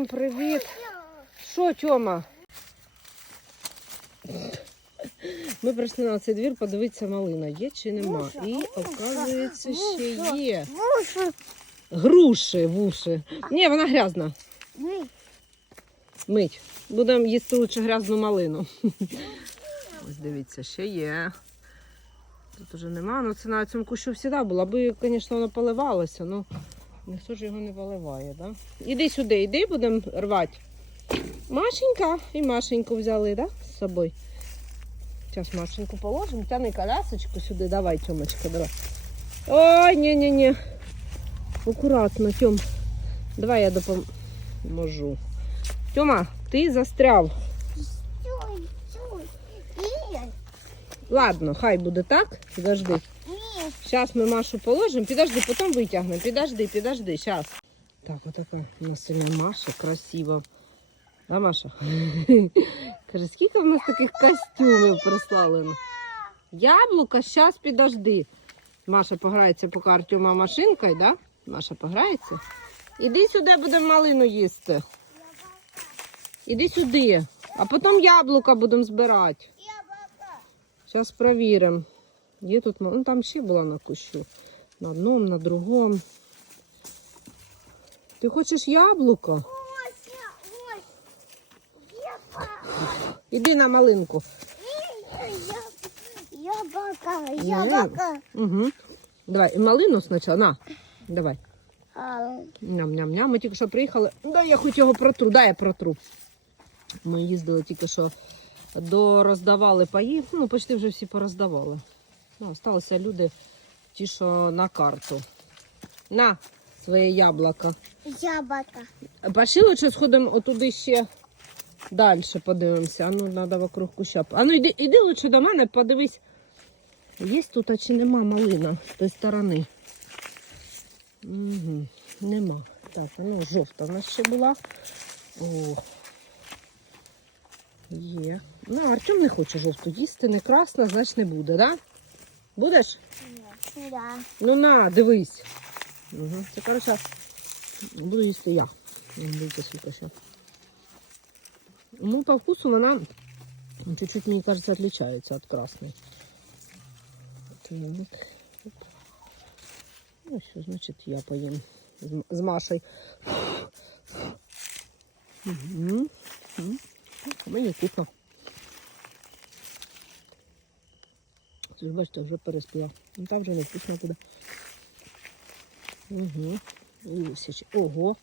Всім привіт! Що, Тьома? Ми прийшли на цей двір подивитися, малина є чи нема. І оказується, ще є. Груші, вуші. Ні, вона грязна. Мить. Будемо їсти лучше грязну малину. Ось дивіться, ще є. Тут уже нема. Ну це на цьому кущу завжди було. Аби, звісно, воно поливалося, ну ніхто ж його не поливає, да? Іди сюди, іди, будемо рвати. Машенька і Машеньку взяли, да? З собою. Зараз Машеньку положимо. Тяни колясочку сюди, давай, Тьомочка, давай. Ой, ні-ні-ні. Акуратно, Тьом. Давай я допоможу. Тьома, ти застряв. Ладно, хай буде так. Підожди. Зараз ми Машу положимо, підожди, потім витягнемо. Підожди, підожди, зараз. Так, отака у нас сьогодні Маша, красива. Да, Маша? Каже, скільки в нас таких костюмів прислали? Яблука, зараз підожди. Маша пограється поки Артема машинкою, да? Маша пограється. Іди сюди, будемо малину їсти. Іди сюди. А потім яблука будемо збирати. Зараз перевіримо. Є тут, ну там ще була на кущу. На одному, на другому. Ти хочеш яблуко? Ось ось. Я Іди на малинку. Яблоко, Ні. яблоко. Угу. Давай, малину спочатку. На. Давай. Ням-ням-ням. Ми тільки що приїхали. Дай я хоч його протру, дай я протру. Ми їздили тільки що до роздавали паї. Ну, почти вже всі пороздавали. Ну, залишилися люди, ті, що на карту. На своє яблуко. Яблоко. Пошли лучше сходимо отуди ще далі подивимося. А ну, треба вокруг куща. А ну йди, йди лучше до мене, подивись. Є тут, а чи нема малина з тої сторони? Угу, нема. Так, ну жовта в нас ще була. О. Є. Ну, Артем не хоче жовту їсти, не красна, значить не буде, да? Будеш? Да. Ну на, дивись. Угу. Це коротше, буду їсти я. Дивіться, скільки ще. Ну, по вкусу вона чуть-чуть, мені кажется, отличается от красной. Так. Ну, все, значит, я поем з, з Машей. Угу. Мені вкусно. Бачите, вже переспіла. Ну там вже не вкусно туди. Угу. І. Ого.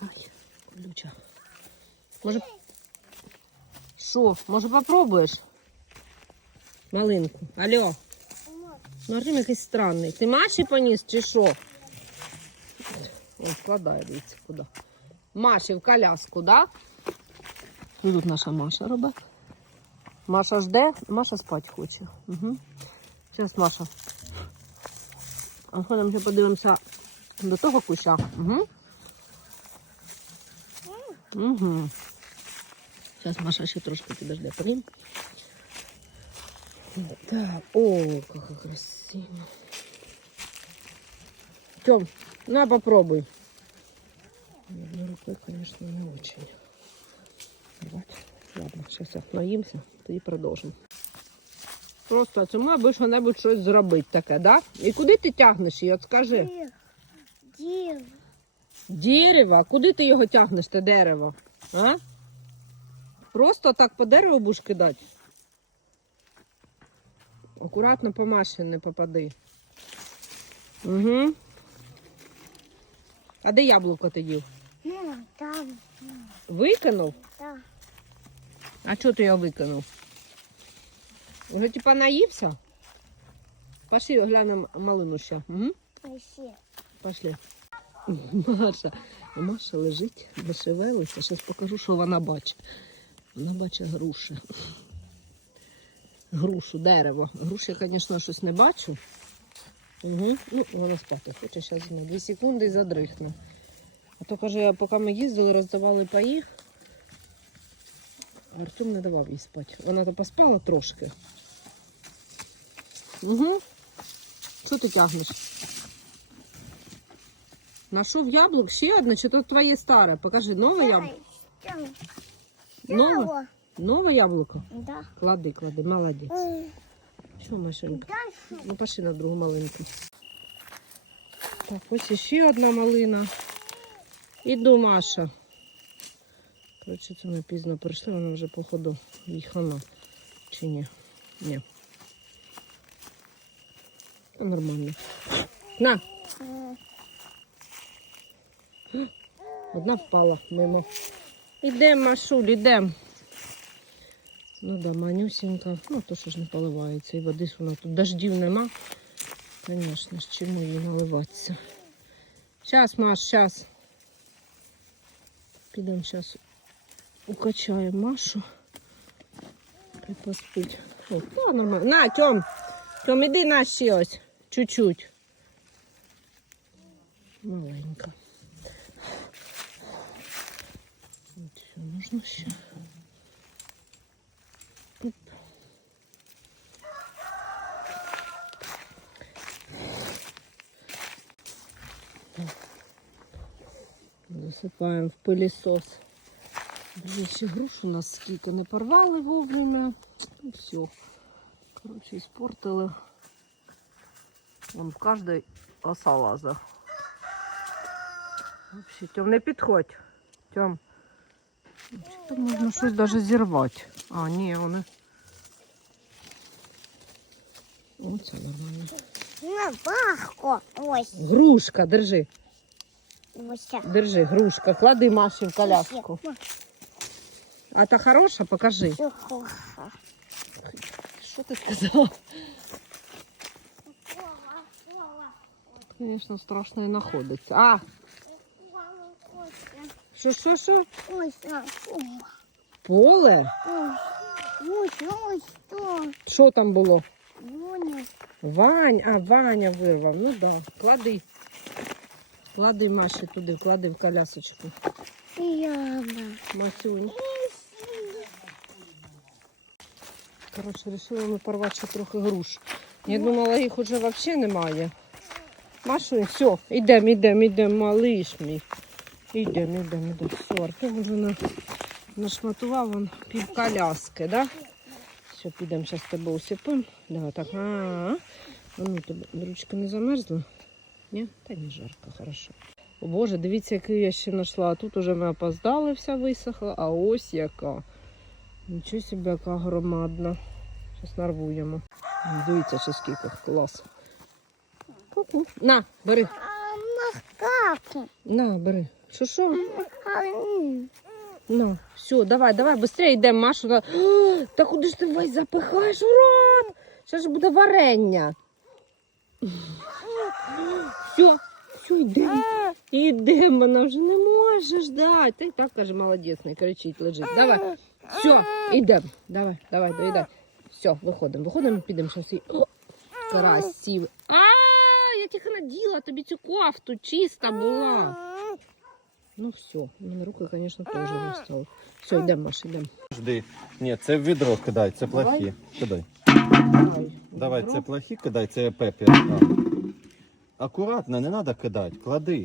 Ай, колюча. Може. Що? Може попробуєш? Малинку. Алло. Ну, Артем якийсь странний. Ти Маші поніс чи що? Ой, складає, дивіться, куди. Маші в коляску, да? Тут наша Маша робить? Маша жде, Маша спати хоче. Угу. Зараз Маша. А ходимо ще подивимося до того куща. Угу. Угу. Зараз Маша ще трошки підожде. Прим. Так, о, как красиво. Тем, на попробуй. Одной рукой, конечно, не очень. Вот. Ладно, сейчас наїмся, тоді продовжимо. Просто це має би що-небудь щось зробити таке, да? І куди ти тягнеш її? От скажи. Дів. Дерево? Куди ти його тягнеш, те дерево? А? Просто так по дереву будеш кидати? Акуратно по Маші не попади. Угу. А де яблуко ти їв? Ну, там, Викинув? там. А чого ти його викинув? Вже типа наївся? Пошли глянемо малину ще. Угу. Пошли. Маша. Маша лежить, не шевелиться. Зараз покажу, що вона бачить. Вона бачить груші. Грушу, дерево. Груші я, звісно, щось не бачу. Угу. Ну, вона спати хоче зараз 2 секунди і задрихне. А то каже, поки ми їздили, роздавали паї. Артем не давав їй спати. Вона то поспала трошки. Угу. Що ти тягнеш? Нашов яблук, ще одне, чи то твоє старе? Покажи, нове яблуко. Нове? Нове яблуко? Да. Клади, клади, молодець. Що, Машенька? Ну, пошли на другу малинку. Так, ось ще одна малина. Іду, Маша. Коротше, це ми пізно прийшли, вона вже походу їхала. Чи ні? Ні. Нормально. На! Одна впала мимо. Ідем, Машуль, ідем. Ну да, манюсінька. Ну, то що ж не поливається. І води вона тут дождів нема. Звісно ж, чому їй наливатися. Зараз, Маш, зараз. Підемо зараз укачаємо Машу. І поспить. О, та нормально. На, Тьом! Тьом, іди на ще ось. Чуть-чуть. Маленька. От все, нужно ще. Оп. Так. Засипаємо в пилісос. Блін, ще груш у нас скільки не порвали вовремя. Ну, все. Коротше, іспортили. Вон в кожній оса лаза. Вообще, Тьом, не підходь. Тьом. То можна щось навіть зірвати? А, ні, вони. О, це нормально. На. Ось. Грушка, держи. Держи, грушка. Клади Маші в коляску. А та хороша, покажи. Все хорошо. Що ти сказала? Звісно, страшно і знаходиться. А, що, що, що? Поле? Ось, ось, то. Що там було? Воня. Вань, а Ваня вирвав. Ну да. Клади. Клади Маші туди, клади в колясочку. Яна. Масюнь. Коротше, вирішили ми порвати трохи груш. Я думала, їх уже взагалі немає. Машунь, все, йдемо, йдемо, йдемо, малиш мій. Йдемо, йдемо, йдемо. Все, Артем вже на, нашматував он пів коляски, да? Все, підемо зараз тебе усипимо. Давай так. А, -а, -а. Ну, тебе ручка не замерзла? Ні? Та не жарко, хорошо. О Боже, дивіться, який я ще знайшла. Тут уже ми опоздали, вся висохла, а ось яка. Нічого собі, яка громадна. Зараз нарвуємо. Дивіться, ще скільки клас. Ку-ку. На, бери. На, бери. Що що? На, все, давай, давай, быстрее йдемо, Машу. на- Та куди ж ти весь запихаєш у рот? Зараз ж буде варення. Все, все, йдемо. Ідемо, вона вже не може ждати. Та й так каже, молодець, не кричить, лежить. Давай. Все, йдемо. Давай, давай, доїдай. Все, виходимо, виходимо, підемо зараз. І... О, красиво. А, я тільки наділа тобі цю кофту, чиста була. Ну все, у мене руки, звісно, теж не стали. Все, йдемо, Маша, йдемо. Жди. Ні, це в відро кидай, це Давай. плохі. Кидай. Давай. Давай, це плохі кидай, це пепі. Акуратно, не треба кидати, клади.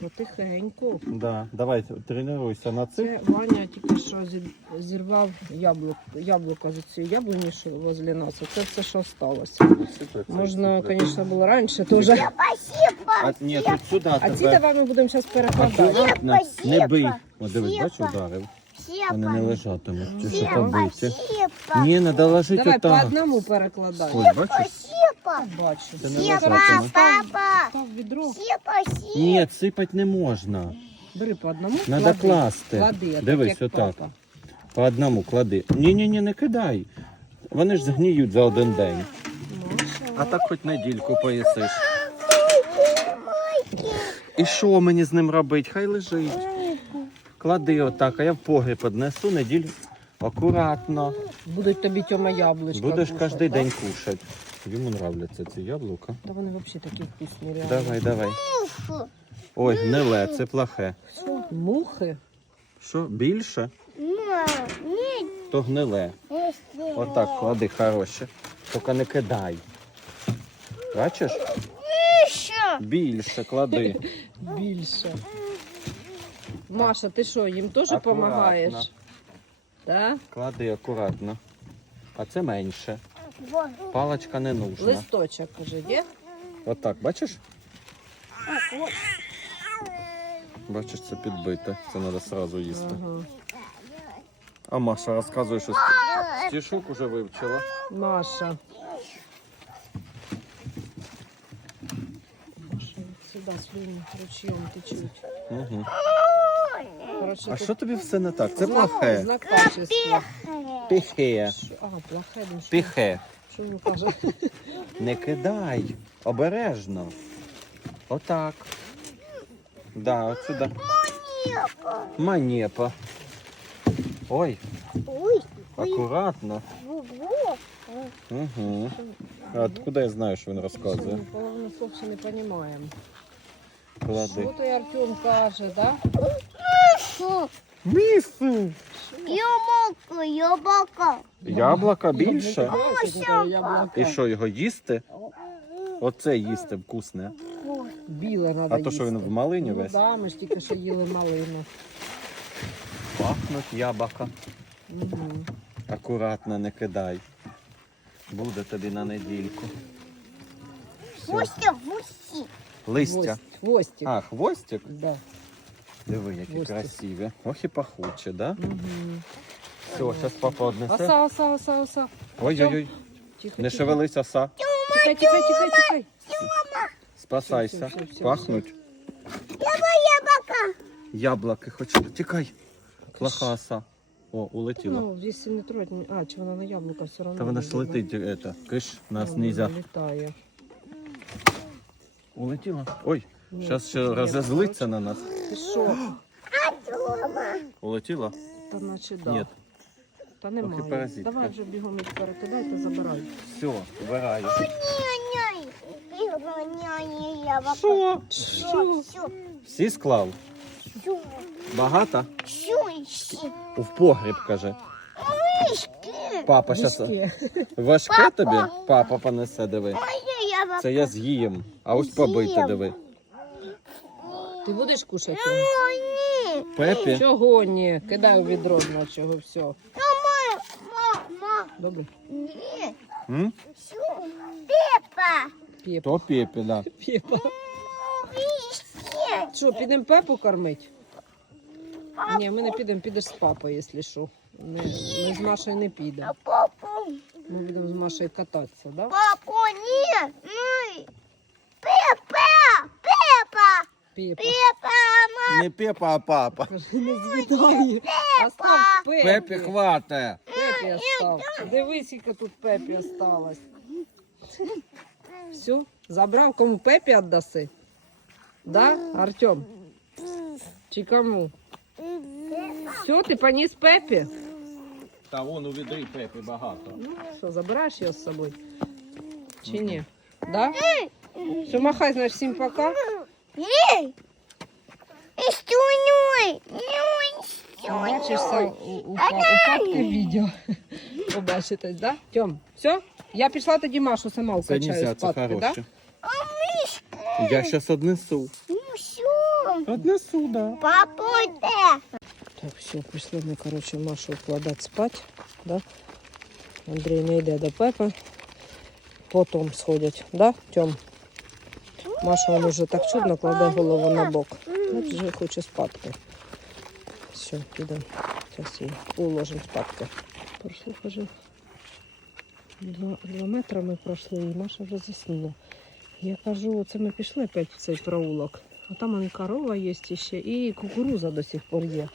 Потихеньку. Да. Давай, тренуйся на цих. Це Ваня тільки що зір- зірвав яблук, яблуко з цієї яблуні, що возле нас. Це все, що сталося. Можна, звісно, було раніше теж. А, ні, тут сюди А ці тебе. давай ми будемо зараз перекладати. Не бий. О, дивись, бачу, бач, ударив. Вони не лежатимуть. Чи що Сіпа, там. Ні, треба ложити Давай по отак. одному перекладай. Ось, бачиш? Сепа. Бачу. Це не лежатиме. папа. став відро. Сепа, сепа. Ні, сипати не можна. Бери по одному. Надо клади. класти. Клади, так, Дивись, як отак. папа. По одному клади. Ні-ні-ні, не кидай. Вони ж згніють за один день. А так хоч недільку поїсиш. І що мені з ним робити? Хай лежить. Клади отак, а я в погріб однесу неділю. Акуратно. Будуть тобі тьома яблучка. Будеш кушати, кожен так? день кушати. Йому нравляться ці яблука. Та вони взагалі такі вкусні, реально. Давай, давай. Ой, гниле, це плохе. Що? Мухи? Що, більше? Ні, То гниле. Отак клади хороше. Тільки не кидай. Бачиш? Більше клади. Більше. Маша, ти що, їм теж допомагаєш? Так? Клади акуратно. А це менше. Вот. Паличка не нужна. Листочок уже є? Отак, бачиш? Бачиш, це підбите. Це треба одразу їсти. Ага. А Маша розказує, що стішок уже вивчила. Маша. Маша, сюди слюни ручьем течуть. Угу. Коротше, А що тобі все не так? Це плохе. Знак качества. Піхе. А, плохе, ну що? Піхе. Що він каже? Не кидай. Обережно. Отак. Да, от сюди. Манепа. Ой, Ой, акуратно. во-во. Угу. А откуда я знаю, що він розказує? Ми половину слов ще не розуміємо. Клади. Що той Артем каже, да? Фу, Місу! Яблоко, яблоко. Яблука більше. І що, його їсти? Оце їсти вкусне. Біле треба А то, що він в малині Ну весь? да, ми ж тільки що їли малину. Пахнуть яблука. Угу. Акуратно не кидай. Буде тобі на недільку. Все. Муся, мусі. Листя. Хвостик. А, хвостик? Да. Диви, які Хвостик. красиві. Ох і пахучі, да? Угу. Все, зараз папа однесе. Оса, оса, оса, оса. Ой-ой-ой, Тихо, не тихо. шевелись, оса. Тікай, тікай, тікай, тікай. Спасайся. Всё, всё, всё, всё. Пахнуть. Яблоко. Яблуки хочу. Тікай. Плоха оса. О, улетіла. Ну, якщо не трогать, не- а, чи вона на яблука все одно. Та вона ж видно. летить, это, киш, нас Вона нельзя. Літає. Улетіла. Ой, Ні, зараз ще розозлиться на нас. Ти що? Дома. Улетіла? Та наче да. Ні. Та немає. паразитка. Давай вже бігом їх перекидай та забирай. Все, вбираю. Що? Всі склав? Що? Багато? В погріб, каже. Папа Мішки. важке тобі? Папа понесе, диви. Це я з'їм. А ось побити, диви. Ти будеш кушати? Ні. Пепі. Чого ні? Кидай у відро, чого все. Мама, мама. Добре. Ні. М? Що? Пепа. Піп. То пепі, да. Піпа. Іще. Що, підемо пепу кормити? Ні, ми не підемо, підеш з папою, якщо що. Ми, ми з Машею не підемо. Папу. Ми будемо з Машею кататися, да? Папу, ні. Ні. Пепа. Пепа. Мама. Не пепа, а папа. Не звідає. Остав Пепі. Пепі хватає. Пепі остав. Дивись, яка тут Пепі осталась. Все, забрав, кому Пепі віддаси? Да, Артем? Чи кому? Все, ти поніс Пепі? Та вон у відрі пепі багато. Ну, що, забираєш його з собою? Чи ні? Да? Все, махай, значить, всім пока. Ні. Істюнюй. Ні. Бачишся у, у, у папки відео. Побачитесь, да? Тьом, все? Я пішла тоді Машу сама Це укачаю нельзя, з це патки, да? хороше. Я зараз однесу. Ну що? Однесу, да. Папу, де? Так, все, пішли ми, коротше, Машу вкладати спати. Да? Андрій не йде до Пепи. Потім сходять, да, Тьом? Маша він вже так чудно кладе голову на бок. От вже хоче спати. Все, підемо. Зараз її уложимо спати. Пройшло вже два, два метри ми пройшли, і Маша вже заснула. Я кажу, оце ми пішли опять в цей проулок. А там он корова є ще, і кукуруза до сих пор є.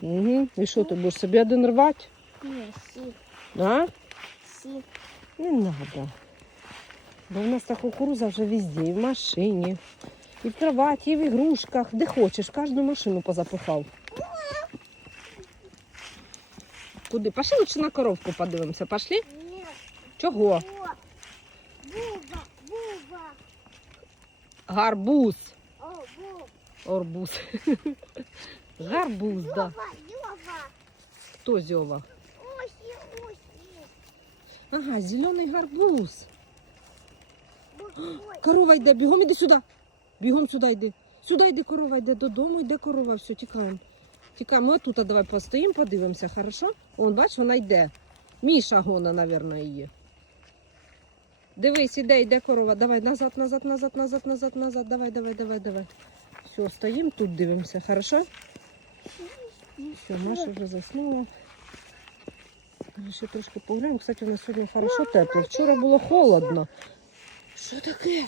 Угу. І що, ти будеш собі один рвати? Ні, сі, А? сі. Не надо. Бо в нас та кукуруза вже везде, і в машині, і в кроваті, і в ігрушках, де хочеш, кожну машину позапихав. Куди? Пошли лучше на коровку подивимося. Пошли? Ні. Чого? Буба, буба. Гарбуз. О, бу. Орбуз. Гарбуз, да. Йова, йова. Хто зьова? Ось, ось. Ага, зелений гарбуз. Корова йде, бігом іди сюди. Бігом сюди йди. Сюди йди, корова йде додому, йде корова, все, тікаємо. Тікаємо. Ми тут давай постоїмо, подивимося, хорошо? Вон, бач, вона йде. Міша гона, мабуть, її. Дивись, іде, йде корова. Давай, назад, назад, назад, назад, назад, назад. Давай, давай, давай, давай. Все, стоїмо тут, дивимося, хорошо? Все, Маша вже заснула. Ще трошки погуляємо. Кстати, у нас сьогодні хорошо тепло. Вчора було холодно. Що таке?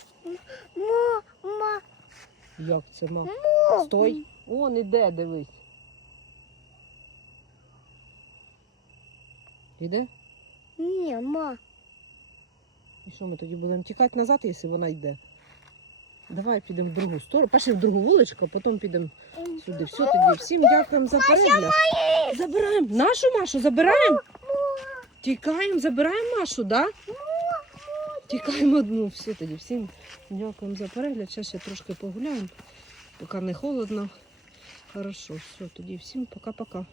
Мама. Як це, ма? Стой. Он іде, дивись. Іде? Ні, ма. І що ми тоді будемо тікати назад, якщо вона йде? Давай підемо в другу сторону. Пішли в другу вуличку, а потім підемо сюди. Все тоді. Всім дякуємо за перегляд. Забираємо. Нашу Машу забираємо? Тікаємо, забираємо Машу, так? Да? Тікаємо одну. Все тоді. Всім дякуємо за перегляд. Зараз ще трошки погуляємо, поки не холодно. Хорошо, все, тоді всім пока-пока.